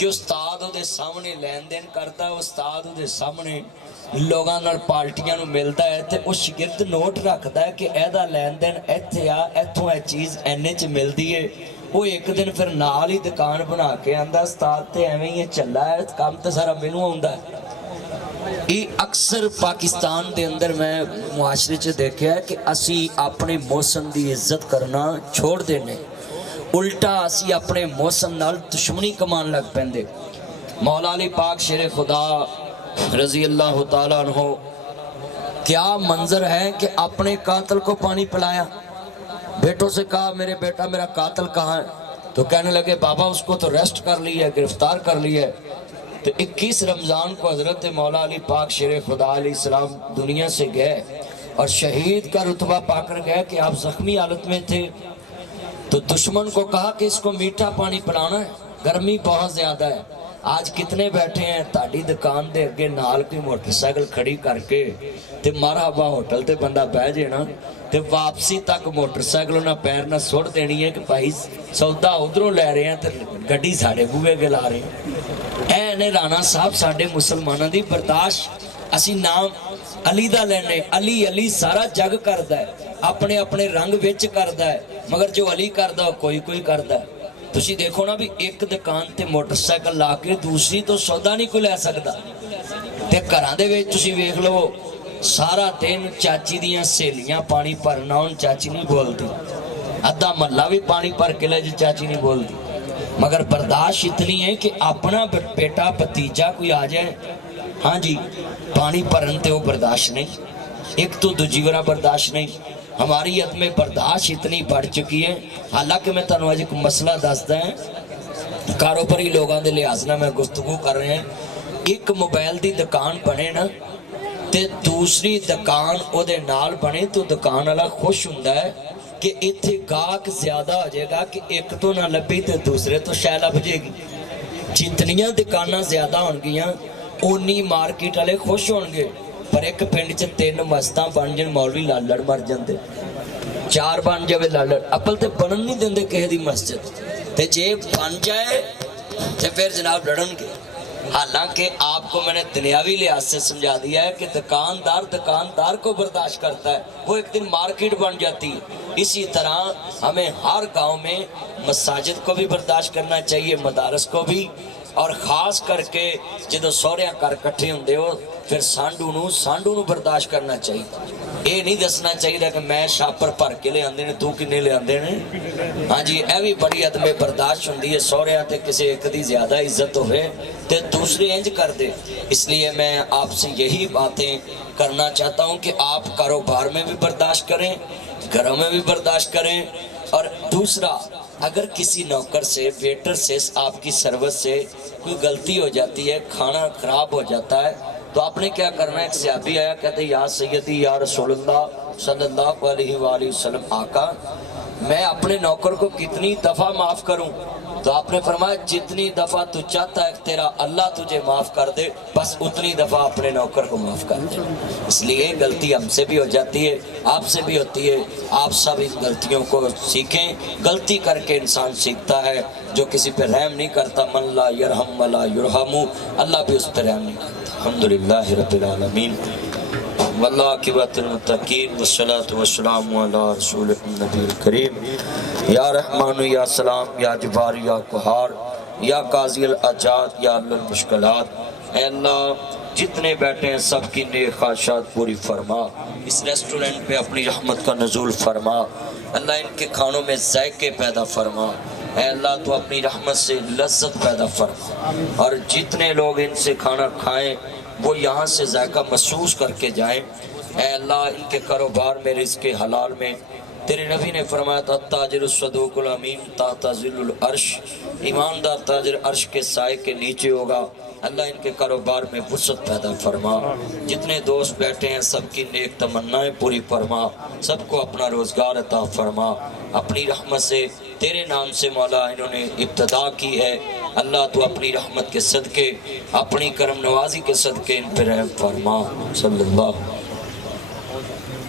کہ استاد دے سامنے لین دین کرتا ہے، استاد دے سامنے لوگاں نال پارٹیاں نو ملتا ہے تے اس شاگرد نوٹ رکھتا ہے کہ ایدا لین دین ایتھے آ، ایتھوں اے چیز اینے چ ملدی ہے۔ وہ ایک دن پھر نال ہی دکان بنا کے آندا استاد تے ایویں ہی چلا ہے، کام تے سارا مینوں آوندا ہے۔ یہ اکثر پاکستان دے اندر میں معاشرے چ دیکھا ہے کہ اسی اپنے موسم دی عزت کرنا چھوڑ دینے، الٹا اسی اپنے موسم نال دشمنی کمان لگ پیندے۔ مولا علی پاک شیر خدا رضی اللہ تعالیٰ عنہ کیا منظر ہے کہ اپنے قاتل کو پانی پلایا، بیٹوں سے کہا میرے بیٹا میرا قاتل کہاں ہے؟ تو کہنے لگے بابا اس کو تو ریسٹ کر لی ہے، گرفتار کر لی ہے۔ تو 21 رمضان کو حضرت مولا علی پاک شیر خدا علیہ السلام دنیا سے گئے اور شہید کا رتبہ پا کر گئے کہ آپ زخمی حالت میں تھے۔ تو دشمن کو کہا کہ اس کو میٹھا پانی پلانا ہے، گرمی بہت زیادہ ہے۔ آج کتنے بیٹھے ہیں تاڑی دکان دے اگے نال کی موٹر سائیکل کھڑی کر کے تے مرحبا ہوٹل تے بندہ بہ جانا تے واپسی تک موٹر سائیکل نہ پیر نہ سوڑ دینی ہے کہ بھائی سودا ادھروں لے رہے ہیں تے گڈی ساڑے بوئے کے لا رہے ہیں۔ اے نے رانا صاحب ساڑے مسلمانوں دی برداشت اسی نام علی دا لینے، علی علی سارا جگ کردا ہے، اپنے اپنے رنگ وچ کردا ہے، مگر جو علی کردا وہ کوئی کوئی کردا ہے۔ تسی دیکھو نا بھی ایک دکان تے موٹر سائیکل لا کے دوسری تو سودا نہیں کوئی لے سکتا، تے گھراں دے وچ تسی ویکھ لو سارا دن چاچی دیاں سہیلیاں پانی بھرنا ہون چاچی نہیں بولتی، ادھا محلہ بھی پانی بھر کے لے جی چاچی نہیں بولتی، مگر برداشت اتنی ہے کہ اپنا بیٹا بھتیجا کوئی آ جائے ہاں جی پانی بھرن تے وہ برداشت نہیں، ایک تو دوجی ورا برداشت نہیں۔ ہماری عدم برداشت اتنی بڑھ چکی ہے۔ حالانکہ میں تنہوں آج ایک مسئلہ دستا ہے، کاروباری لوگاں دے لحاظ نہ میں گفتگو کر رہے ہیں، ایک موبائل دی دکان بنے نا تے دوسری دکان او دے نال بنے تو دکان والا خوش ہوندا ہے کہ ایتھے گاہک زیادہ ہو جائے گا کہ ایک تو نہ لبھی تے دوسرے تو شے لب جائے گی۔ جتنیاں دکاناں زیادہ ہون گیاں اونی مارکیٹ والے خوش ہون گے، پر ایک پنڈ چ 3 مسجداں بن جن مولوی لالڑ مر جاندے، 4 بن جاوے لالڑ اپل تے بنن نہیں دیندے کہے دی مسجد، تے جے بن جائے تے پھر جناب لڑن گے۔ حالانکہ آپ کو میں نے دنیاوی لحاظ سے سمجھا دیا ہے کہ دکاندار کو برداشت کرتا ہے، وہ ایک دن مارکیٹ بن جاتی ہے۔ اسی طرح ہمیں ہر گاؤں میں مساجد کو بھی برداشت کرنا چاہیے، مدارس کو بھی، اور خاص کر کے جدو سوریاں کر کٹھے ہوندے ہو پھر سانڈو نو برداشت کرنا چاہیے۔ یہ نہیں دسنا چاہیے کہ میں شاپر بھر کے لے آندے نے تو کنے لے آندے نے، ہاں جی اے بھی بڑی عدم برداشت ہوندی ہے۔ سوریاں تے کسی ایک دی زیادہ عزت ہوئے تے دوسرے انج کر دے۔ اس لیے میں آپ سے یہی باتیں کرنا چاہتا ہوں کہ آپ کاروبار میں بھی برداشت کریں، گھروں میں بھی برداشت کریں، اور دوسرا اگر کسی نوکر سے ویٹر سے آپ کی سروس سے کوئی غلطی ہو جاتی ہے، کھانا خراب ہو جاتا ہے، تو آپ نے کیا کرنا ہے؟ ایک صحابی آیا کہتے یا سیدی یا رسول اللہ صلی اللہ علیہ وآلہ وسلم، آقا میں اپنے نوکر کو کتنی دفعہ معاف کروں؟ تو آپ نے فرمایا جتنی دفعہ تو چاہتا ہے تیرا اللہ تجھے معاف کر دے بس اتنی دفعہ اپنے نوکر کو معاف کر دے۔ اس لیے غلطی ہم سے بھی ہو جاتی ہے، آپ سے بھی ہوتی ہے، آپ سب ان غلطیوں کو سیکھیں۔ غلطی کر کے انسان سیکھتا ہے، جو کسی پہ رحم نہیں کرتا من لا یرحم ولا یرحم، اللہ بھی اس پہ رحم نہیں کرتا۔ الحمدللہ رب العالمین واللہ عاقبۃ المتقین والصلاة والسلام علی رسول النبی الکریم۔ یا رحمان یا سلام یا جبار یا قہار یا قاضی الحاجات یا حل المشکلات، اے اللہ جتنے بیٹھے ہیں سب کی نیک خواہشات پوری فرما، اس ریسٹورنٹ پہ اپنی رحمت کا نزول فرما، اللہ ان کے کھانوں میں ذائقے پیدا فرما، اے اللہ تو اپنی رحمت سے لذت پیدا فرما، اور جتنے لوگ ان سے کھانا کھائیں وہ یہاں سے ذائقہ محسوس کر کے جائیں۔ اے اللہ ان کے کاروبار میں رزق حلال میں، تیرے نبی نے فرمایا تھا تاجر الصدوق الامین تحت ظل العرش، ایماندار تاجر عرش کے سائے کے نیچے ہوگا۔ اللہ ان کے کاروبار میں وسعت پیدا فرما، جتنے دوست بیٹھے ہیں سب کی نیک تمنائیں پوری فرما، سب کو اپنا روزگار عطا فرما، اپنی رحمت سے تیرے نام سے مولا انہوں نے ابتدا کی ہے، اللہ تو اپنی رحمت کے صدقے، اپنی کرم نوازی کے صدقے ان پر رحم فرما۔ صلی اللہ